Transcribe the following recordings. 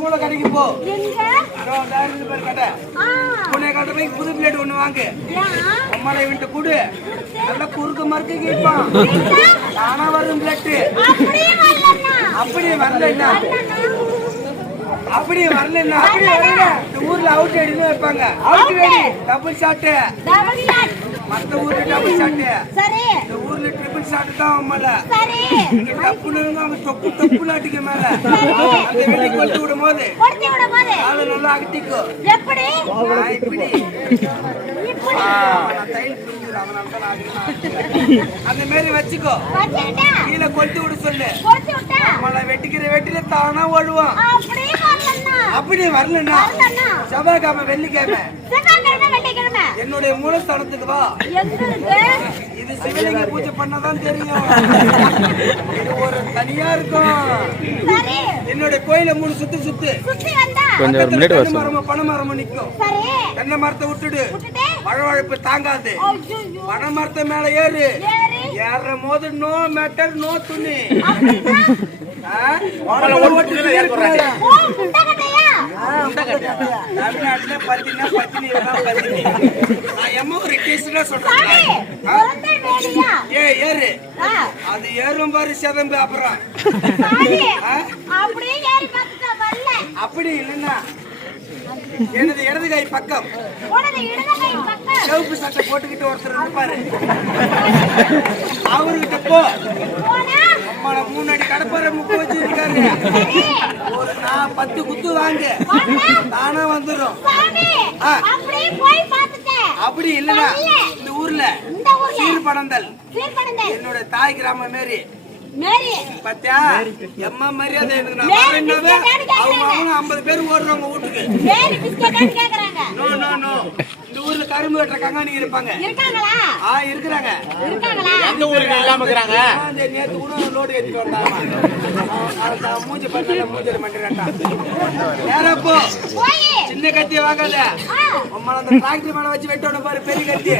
மூளை கடைக்கு போ. புது பிளேட் ஒண்ணு வாங்கு. அம்மாவை விட்டு கூடு. நல்லா குறுக்க மறுக்க கேட்பான். தானா வரும் பிளேட். அப்படியே வரலன்னா இந்த ஊர்ல அவுட் ஐடின்னு வைப்பாங்க. Double shot. மத்த ஊர்ல டபுள் ஷாட். இந்த ஊர்ல ட்ரிபிள் ஷாட் தான் அம்மால. டப்புன்னு அவங்க தொப்புன்னு அடிக்க மேல அந்த வெள்ளி கொளுத்து விடும் போது அது நல்லா அகட்டிக்கோ. இப்படி அந்த மாதிரி வச்சுக்கோ. கீழே கொளுத்து விட சொல்லு. மழை வெட்டிக்கிற வெட்டில தானா ஓடுவான். அப்படி வரலன்னா செவ்வாய்க்கிழமை வெள்ளிக்கிழமை என்னுடைய மூலஸ்தானத்துக்கு வா. இது சிவலிங்க பூஜை பண்ணதான் தெரியும். இது ஒரு தனியா இருக்கும். என்னுடைய கோயில 3 சுத்து பனை மரம் நிற்கும். தென்னை மரத்தை விட்டுடு. வழவழப்பு தாங்காது. பனை மரத்தை மேல ஏறுற போது நோ மேட்டர் நோ துணி. தமிழ்நாட்டுல பத்தினா பத்தினி சொல்றேன். ஏறு அது ஏறும் பாரு செதம்பு. அப்புறம் அப்படி இல்லைன்னா எனது இடது கை பக்கம் சிவப்பு சட்டை போட்டுக்கிட்டு ஒருத்தர் இருப்பாரு. அவர்கிட்ட போ. அம்மாவை 3 அடி கடப்பார முக்க வச்சு இருக்காரு. ஒரு 10 குத்து வாங்க. தானா வந்துடும். அப்படி இல்லைன்னா இந்த ஊர்ல சீர்படந்தல் என்னோட தாய் கிராமம் மாரி பத்தியா எம்மா மரியாதை. எனக்கு நான் அவங்க 50 பேர் ஓடுறவங்க வீட்டுக்கு. இந்த ஊர்ல கரும்பு வெட்டுற கங்காணிங்க இருப்பாங்க. இருக்கிறாங்க. நேற்று கூட லோடு ஏற்றிட்டு வந்தாங்க. மூஞ்சி பண்ண மூஞ்சி பண்ணிடுறா. நேரப்போ சின்ன கத்திய வாங்காத. அந்த டிராக்டர் மேல வச்சு வெட்டோட பாரு பெரிய கத்தி.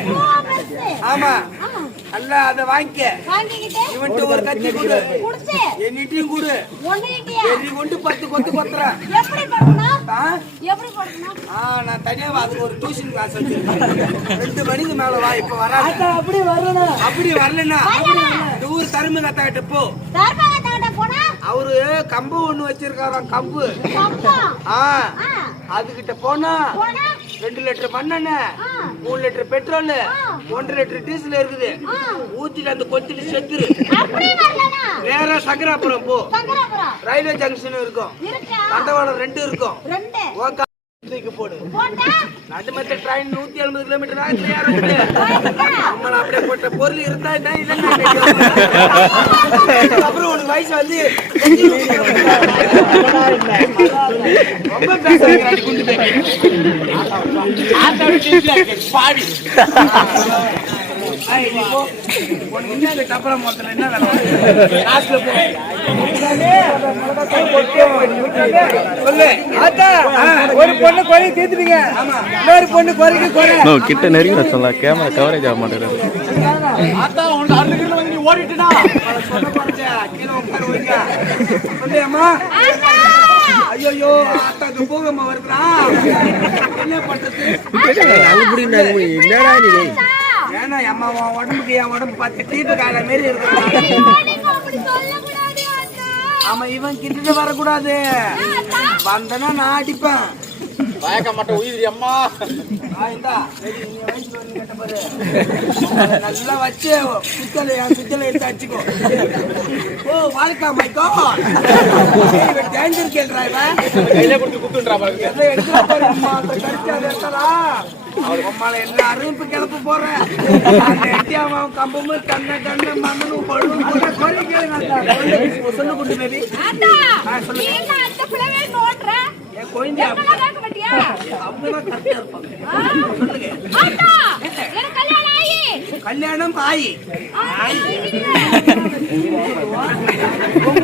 ஆமா அல்ல அத வாங்கிக்க. இவன்ட்டு ஒரு கத்தி கொடு. என்னிட்டையும் கொடு. எரி கொண்டு 10 கொத்து கொத்துறேன். நான் தனியா அதுக்கு ஒரு டியூஷன் கிளாஸ் வச்சிருக்கேன். 2 மணிக்கு மேல வா. இப்ப வராது. அப்படி வரலன்னா இந்த ஊர் தரும கத்தாக்கிட்ட போ. அவரு கம்பு ஒண்ணு வச்சிருக்காராம். கம்பு அதுகிட்ட போனா 2 லிட்டர் மண்ணெண்ணெய், 3 லிட்டர் பெட்ரோல், 1.5 லிட்டர் டீசல் இருக்குது. ஊத்திட்டு அந்த கொத்திட்டு செத்துரு. வேற சங்கராபுரம் போ. ரயில்வே ஜங்ஷன் இருக்கும். தண்டவாளம் 2 இருக்கும். போடு. நடுமத்த ட்ரெயின் 170 கிலோமீட்டர் அம்மா அப்படியே போட்ட பொருள் இருந்தா அப்புறம் உனக்கு வயசு வந்து ரொம்ப பாடி டப்பரா மொத்தம் என்ன வேலை ஒரு பொண்ணு குறைய தீர்த்துட்டீங்க. இன்னொரு பொண்ணு குறைக்கு குறை கிட்ட நெருங்கி சொல்ல கேமரா கவரேஜ் ஆக மாட்டேங்குது. ஓடிட்டுனா ஐயோ அத்தாக்கு போகமா வருகிறான். என்ன பண்றது? ஏன்னா அம்மா உடம்புக்கு என் உடம்பு 10 டீப்பு கால மாரி இருக்கு. ஆமா இவன் கிட்ட வரக்கூடாது. வந்தனா நான் அடிப்பேன். பயக்க மாட்டேன் உயிரி அம்மா. நல்லா வச்சு பித்தளை எடுத்து அடிச்சுக்கோ. ஓ வாழ்க்கை மைக்கோ டேஞ்சர் கேள்றா. இவன் கையில கொடுத்து குத்துன்றா. அம்மால எல்லாரும் இப்ப கிளப்பு போறேன். கம்பமும் கண்ண கண்ணு மண்ணனும் பழுவும் சொல்லு குண்டு பேபி. கல்யாணம் ஆயி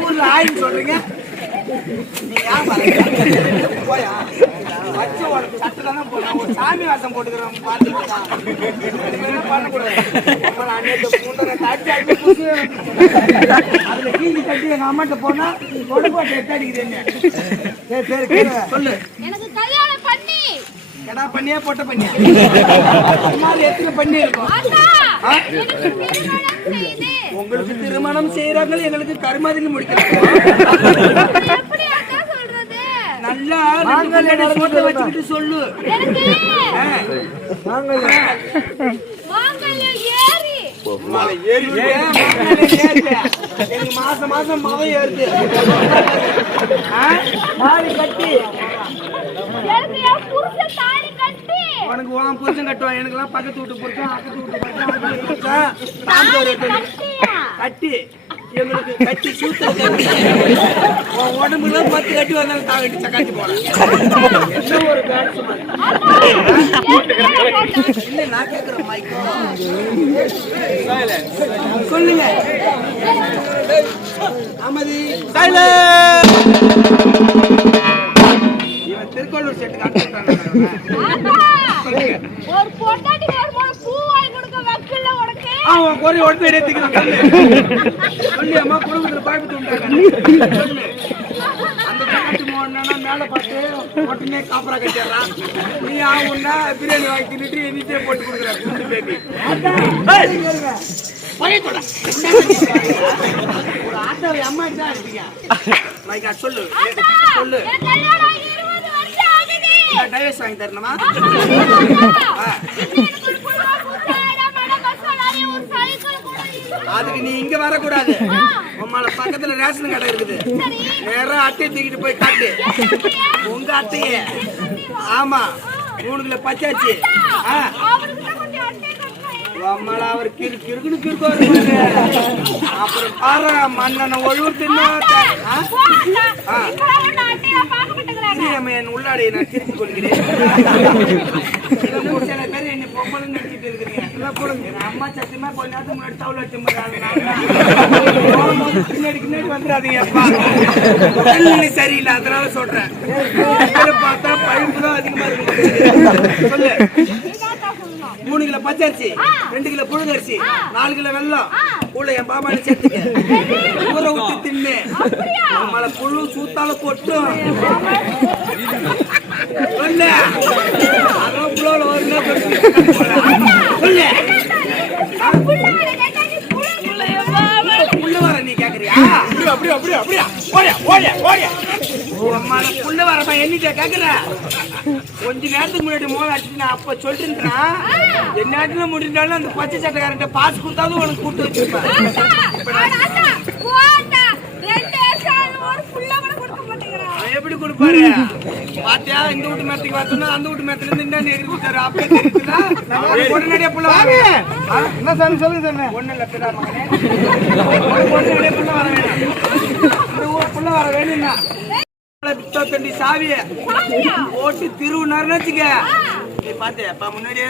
ஊர்ல ஆயின்னு சொல்றீங்க. நீ யார் போயா வச்சு சட்டை தானே நான் ஒரு சாமி வாசம் போட்டுக்கிறேன் பார்த்துக்கலாம். பண்ணக்கூடாது. அதுல கீழி கட்டி எங்க அம்மாட்ட போனா கொடுப்பாட்டு எட்ட அடிக்குது. சொல்லு. எனக்கு கல்யாணம் பண்ணி எடா பண்ணியா போட்ட பண்ணியா எத்தனை பண்ணி இருக்கும். உங்களுக்கு திருமணம் செய்யறாங்க, எங்களுக்கு கருமாதிரி முடிக்கிறாங்க. நல்லா வச்சுக்கிட்டு சொல்லு. மாசம் மாசம் மழை ஏறுது. மாறி கட்டி உனக்கு உன் புருஷன் கட்டுவான். எனக்கு எல்லாம் பக்கத்து வீட்டு புருஷன், அக்கத்து வீட்டு புருஷன் கட்டி எங்களுக்கு கட்டி சூத்த உடம்புல 10 கட்டி வந்தாலும் தாங்கட்டி சக்காட்டி போறேன். என்ன ஒரு இல்ல நான் கேக்குறேன் மைக்கோ சொல்லுங்க. அமதி இவன் திருக்கோளூர் செட்டு காட்டுறான். ஒரு பொண்டாட்டி வரும்போது பூ வாங்கி கொடுக்க வக்கல்ல உனக்கு அவன் கோரி ஓட்டு எடுத்துக்கிறான். சொல்லி அம்மா குடும்பத்துல பாய்ப்பு உண்டாங்க. அந்த காட்டு போனா மேல பார்த்து உடனே காப்பரா கட்டிடுறான். நீ ஆகுன்னா பிரியாணி வாங்கி தின்னுட்டு எண்ணிட்டே போட்டு கொடுக்குற குண்டு பேபி. ஒரு ஆட்டாவை அம்மா தான் இருக்கீங்க. சொல்லு சொல்லு. டைவர்ஸ் வாங்கி தரணுமா? அதுக்கு நீ இங்க வரக்கூடாது. உம்மால பக்கத்துல ரேஷன் கடை இருக்குது. நேரா அட்டையை தூக்கிட்டு போய் காட்டு உங்க அட்டையே. ஆமா 3 கிலோ பச்சாச்சு. அம்மால அவர் கிறுக்குன்னு கிறுக்குவாரு. அப்புறம் பாரு மண்ணெண்ண ஒழுவு தின்னு என் உள்ளாடைய நான் திருப்பி கொள்கிறேன். சில பேர் என்ன பொம்பளை நினைச்சிட்டு இருக்கிறீங்க. அம்மா சத்தியமா கொஞ்ச நேரத்துக்கு முன்னாடி தவுள் வச்சு பின்னாடி வந்துடாதீங்கப்பா. உடல்நிலை சரியில்லை அதனால சொல்றேன். பார்த்தா பழுப்பு தான் அதிகமா இருக்கு. சொல்லு. 3 கிலோ பச்சரிசி, 2 கிலோ புழுங்கரிசி, 4 கிலோ வெல்லம் கூட என் பாமாடி சேர்த்துக்க. ஊற விட்டு தின்னு. நம்மள புழு சூத்தால கொட்டும். சொல்லு. அதான் புலோல வருன்னா சொல்லு. புல்லு வர நீ கேக்குறியா? அப்படியா அப்படியா அப்படியா ஓடியா ஓடியா ஓடியா. புல்லு வரப்ப என்னிட்ட கேக்குற? கொஞ்ச நேரத்துக்கு முன்னாடி மோத அடிச்சு நான் அப்ப சொல்லிட்டு என்ன நேரத்துல முடிஞ்சாலும் அந்த பச்சை சட்டைக்காரன்ட்ட பாஸ் கொடுத்தாலும் உனக்கு கூட்டு வச்சிருப்பேன். எப்படி கொடுப்பாரு பாத்தியா? இந்த வீட்டு மேத்துக்கு பார்த்தோம்னா அந்த வீட்டு மேத்துல இருந்து என்ன எகிரி கொடுத்தாரு. அப்ப உடனடியா புள்ள என்ன சாமி சொல்லுங்க சார். ஒண்ணு இல்ல மகனே, உடனடியா புள்ள வர வேணும். இந்த புள்ள வர வேணும்னா தண்டி சாவிய போட்டு திருவுனாருன்னு வச்சுக்க. நீ பாத்தியாப்பா முன்னாடியே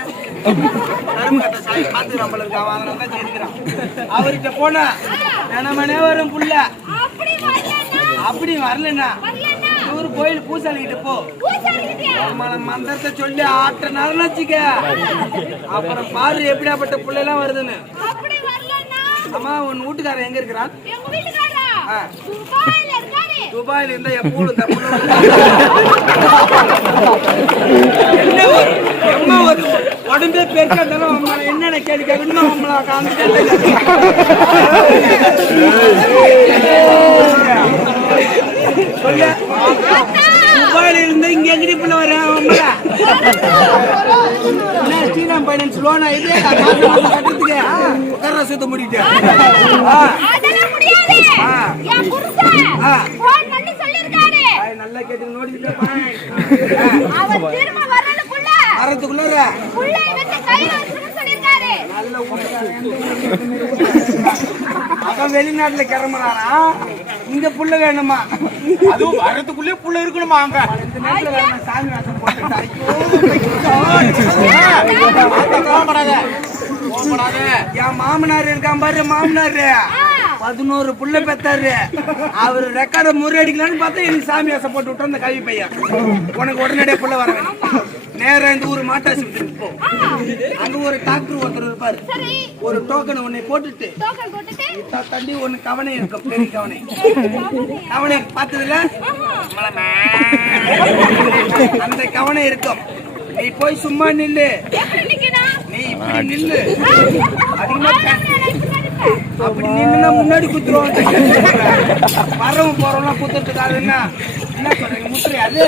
கரும்பு கட்ட சாவி பாத்து நம்மளுக்கு அவன் தான் தெரிஞ்சுக்கிறான். அவர்கிட்ட போனா தினமனே வரும் புள்ள. அப்படி வரலன்னா ஒரு கோயில் பூசாலிக்கிட்ட போ. மந்திரத்தை சொல்லி ஆட்டனாருன்னு வச்சுக்க. அப்புறம் பாரு எப்படியாப்பட்ட புள்ள எல்லாம் வருதுன்னு. அம்மா உன் வீட்டுக்காரன் எங்க இருக்கிறான்? துபாயில இருந்தா எப்போ என்ன உடம்பே பெருக்கா இருந்தாலும் என்னென்ன கேள்வி கேட்கணும் நம்மள சொல்ல. துபாயில இருந்து இங்க எங்கடி புள்ள வர ஸ்ரீராம் பைனான்ஸ் லோனா இது கட்டுறதுக்கு உட்கார சுத்த முடிட்டு நல்லா கேட்டு நோடிட்டு வரதுக்குள்ள அதான் வெளிநாட்டுல கிளம்புறாரா? இங்க புள்ள வேணுமா? அதுவும் வரதுக்குள்ளே புள்ள இருக்கணுமா? அங்க இந்த நேரத்துல சாமி வாசம் போட்டு என் மாமனார் இருக்கான் பாரு. மாமனாரு 11 புள்ள பெத்தாரு. அவரு ரெக்கார்ட முறியடிக்கலான்னு பார்த்தா எனக்கு சாமி ஆசை போட்டு விட்டோம் அந்த கவி பையன். உனக்கு உடனடியே புள்ள வர நேரம் இந்த ஊர் மாட்டாசிபிட்டு போ. அங்க ஒரு டாக்டர் ஒருத்தர் இருப்பாரு. ஒரு டோக்கன் ஒண்ணு போட்டுட்டு தண்ணி ஒண்ணு கவனை இருக்கும். பெரிய கவனை கவனை பார்த்ததுல அந்த கவனை இருக்கும். நீ போய் சும்மா நில்லு. நீ இப்படி நில்லு. அதிகமா அப்படி நின்னுனா முன்னாடி குத்துருவாங்க. வரவும் போறவங்க குத்துறதுக்காதுன்னா என்ன சொல்றீங்க? முத்திரை அது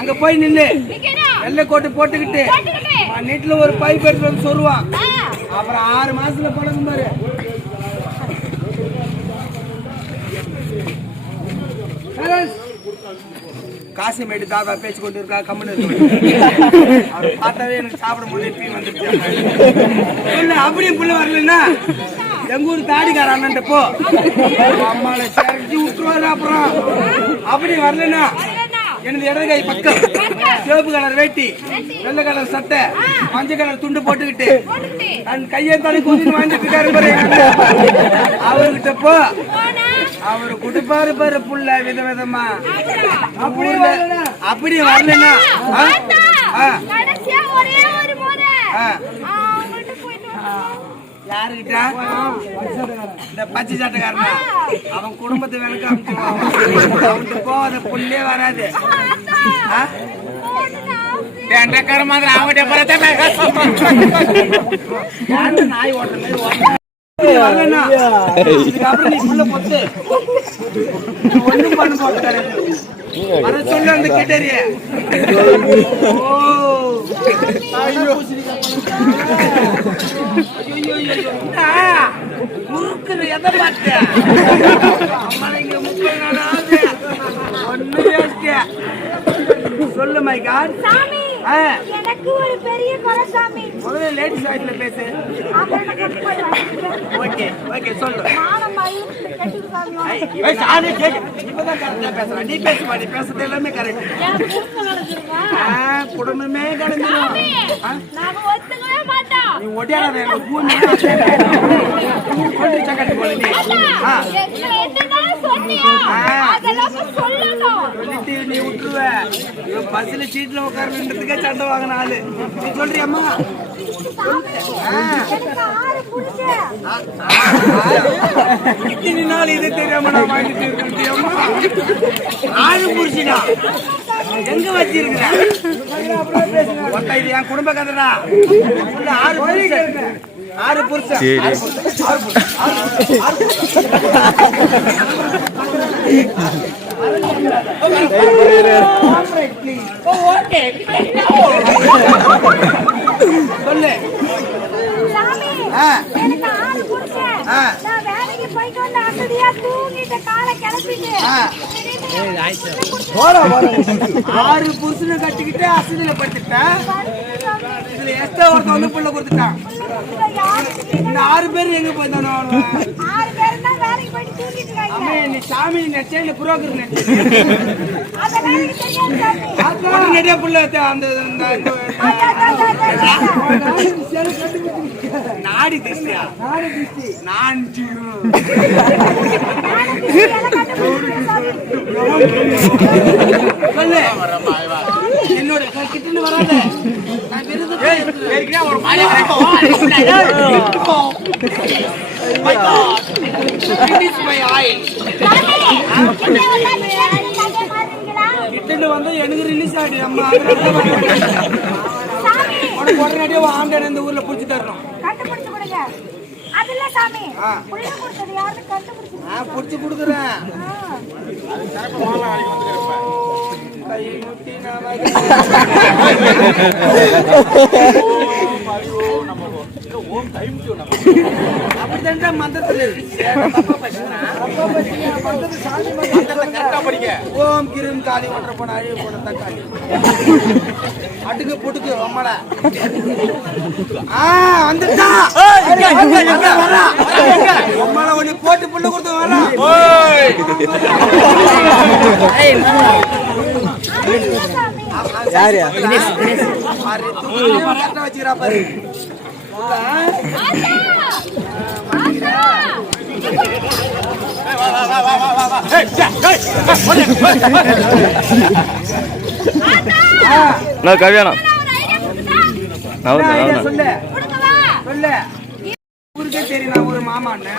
அங்க போய் நில்லு. வெள்ளை கோட்டு போட்டுக்கிட்டு நீட்டுல ஒரு பைப் எடுத்து வந்து சொருவான். அப்புறம் 6 மாசத்துல பழகும் பாரு. காசிமேடு தாத்தா பேச்சு கொண்டு இருக்கா கம்மனு அவர் பார்த்தாவே எனக்கு சாப்பிட முடியல. வந்துருச்சு அப்படியே புள்ள வரலன்னா எங்க ஊர் தாடிக்கார அண்ணன் போ அம்மாவை சேர்த்து விட்டுருவாரு. அப்புறம் அப்படி வரலன்னா எனது இடது கை பக்கம் சிவப்பு கலர் வேட்டி, வெள்ளை கலர் சட்டை, மஞ்சள் கலர் துண்டு போட்டுக்கிட்டு தன் கையை தனி கொஞ்சம் வாங்கிட்டு இருக்காரு. அவர்கிட்ட போ. அவரு குடுப்பாரு பாரு புள்ள விதவிதமா. அப்படி வரலன்னா யாருகிட்ட இந்த பச்சை சட்டைக்காரனா அவன் குடும்பத்தை விளக்க அவனுக்கு போவாத புள்ளே வராது. நாய் ஓட்டுற மாதிரி அதுக்கப்புறம் நீ புள்ள பொத்து ஒண்ணும் பண்ண போட்டு வர சொல்லு அந்த கிட்டரிய. குறுக்குது எதை பார்த்த அம்மா இங்க 30 நாள் ஆகுது ஒண்ணு யோசிக்க சொல்லு. மை காட் எனக்கு ஒரு பெரிய குறை சாமி. முதல்ல லேடிஸ் வாய்ஸ்ல பேசு. ஓகே ஓகே சொல்லு. சாமி கேக்கு இப்பதான் கரெக்டா பேசுற. நீ பேசுமா. நீ பேசுறது எல்லாமே கரெக்ட். குடும்பமே கடந்துடும். நீ ஒடியாத எனக்கு பூமி சக்கட்டு போல சொல்லிட்டு நீ விட்டுருவ. பஸ்ல சீட்ல உட்கார்றதுக்கே சண்டை வாங்கின ஆளு நீ சொல்றியம்மா. இத்தனை நாள் இது தெரியாம நான் வாங்கிட்டு இருக்கியம்மா. 6 புருஷனா எங்க வச்சிருக்கிற? இது என் குடும்ப கதைடா. 6 புருஷன் 6 சொல்லு. ஆறு புருஷனை கட்டிக்கிட்டு அசதியில படுத்துட்டேன். இதுல எக்ஸ்ட்ரா ஒருத்தன் வந்து புள்ள கொடுத்துட்டான். இந்த 6 பேர் எங்க போய்தானோ? நீ சாமி நெச்சேன் புரோக்கர் நிறைய புள்ள அந்த நாடி திஷ்டியா நான் சொல்லு. என்னோட கிட்ட வராத. கிட்ட வந்து எனக்கு ரிலீஸ் ஆகிடு. நம்ம உனக்கு உடனடியே ஆண்டை இந்த ஊர்ல புடிச்சு தரணும். புடிச்சு கொடுக்குறேன். அப்படித்தான் மந்திரத்துல ஓம் கிரும் காளி ஒன்ற போன அழிவு போன காளி அடுக்கு புடுக்கு அம்மாட வந்துட்டா அம்மாட ஒண்ணு போட்டு புள்ள கொடுத்து வரா. யாரு வச்சுக்கிறா பாரு. நான் கல்யாணம் சொல்லு சொல்லு. ஊருக்கே தெரியும் நான் ஒரு மாமான்னு.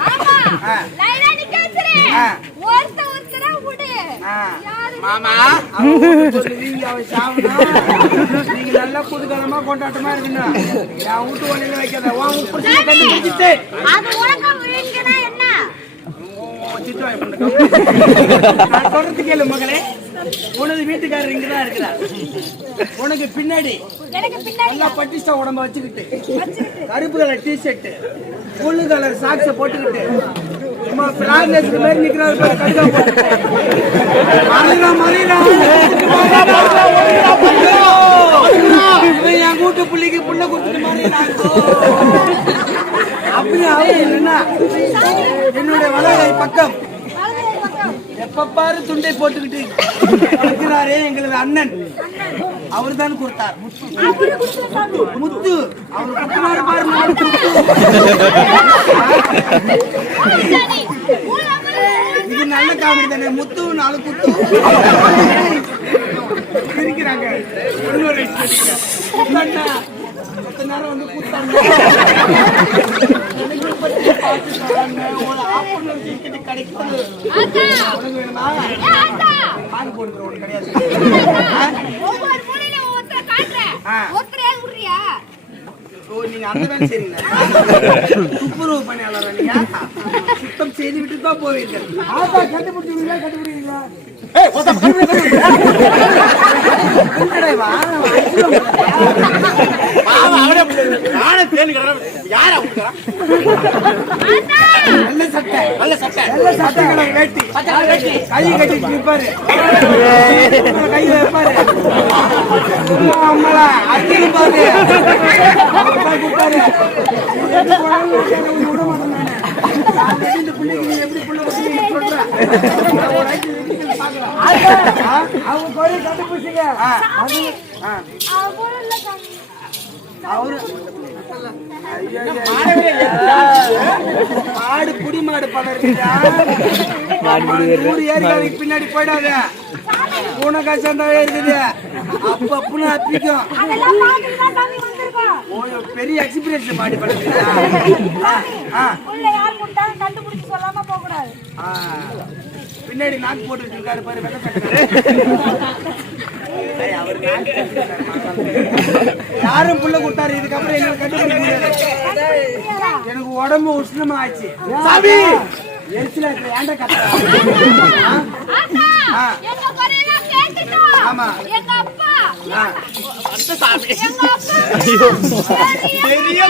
மாமா நீங்க நல்லா புதுக்காலமா கொண்டாட்டமா இருக்குண்ணா. என் வீட்டு ஒண்ணு வைக்காத சொல்றது கேளு மகளே. உனது வீட்டுக்காரர் இங்கதான் இருக்கிறார். உனக்கு பின்னாடி நல்லா பட்டிஸ்டா உடம்ப வச்சுக்கிட்டு கருப்பு கலர் டி ஷர்ட் புல்லு கலர் சாக்ஸ போட்டுக்கிட்டு சும்மா பிளாக்னஸ் மாதிரி நிக்கிறாரு. என் கூட்டு புள்ளிக்கு புள்ள கொடுத்துட்டு மாதிரி அப்படி என்ன என்னுடைய வலகை பக்கம் எப்ப பாரு துண்டை போட்டுக்கிட்டு இருக்கிறாரே எங்களது அண்ணன். அவர் தான் கொடுத்தார் முத்து. அவர் கொடுத்தாரு பாருங்க. இது நல்ல காமெடி தானே. முத்து 4 குத்து இருக்கிறாங்க. நேரம் வந்து கூத்தாங்க கிடைக்கிறது. பால் போடுற ஒண்ணு கிடையாது. நீங்க அந்த வேலை செய்றீங்க. துப்புரவு பணியாளர் நீங்க சுத்தம் செய்து விட்டு தான் போவீங்க. கண்டுபிடிச்சீங்களா கண்டுபிடிங்களா? நல்ல சட்டை நல்ல சட்டை நல்ல சட்டை வேட்டி கை கட்டிட்டு நிற்பாரு. கையில வைப்பாரு. அம்மளா அடிப்பாரு. மாடு குடி மாடு படம் பின்னாடி போயிடாத. பூனை காய்ச்சாண்டாவே இருக்குது. அப்பன்னு அப்பிக்கும் பெரிய எக்ஸ்பீரியன்ஸ் மாடி படம். பின்னாடி நாக்கு போட்டுட்டு இருக்காரு பாரு. யாரும் புள்ள கொடுத்தாரு. இதுக்கப்புறம் என்ன கண்டுபிடிக்க முடியாது. எனக்கு உடம்பு உஷ்ணமா ஆச்சு. சாமி எரிச்சல ஏண்ட கத்த. ஆமா பெரிய